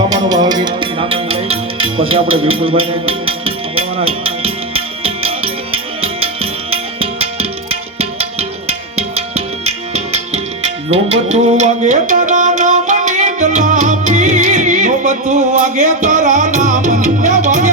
પામાનું ભાવગીત નામ લઈ પછી આપણે વિપુલભાઈને સાંભળવાના નોબતું વાગે તારા નામની ગલાપી. નોબતું વાગે તારા નામની વાગે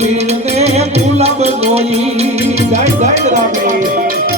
પીરને ગુલાબ ગોઈ જય જય રામે.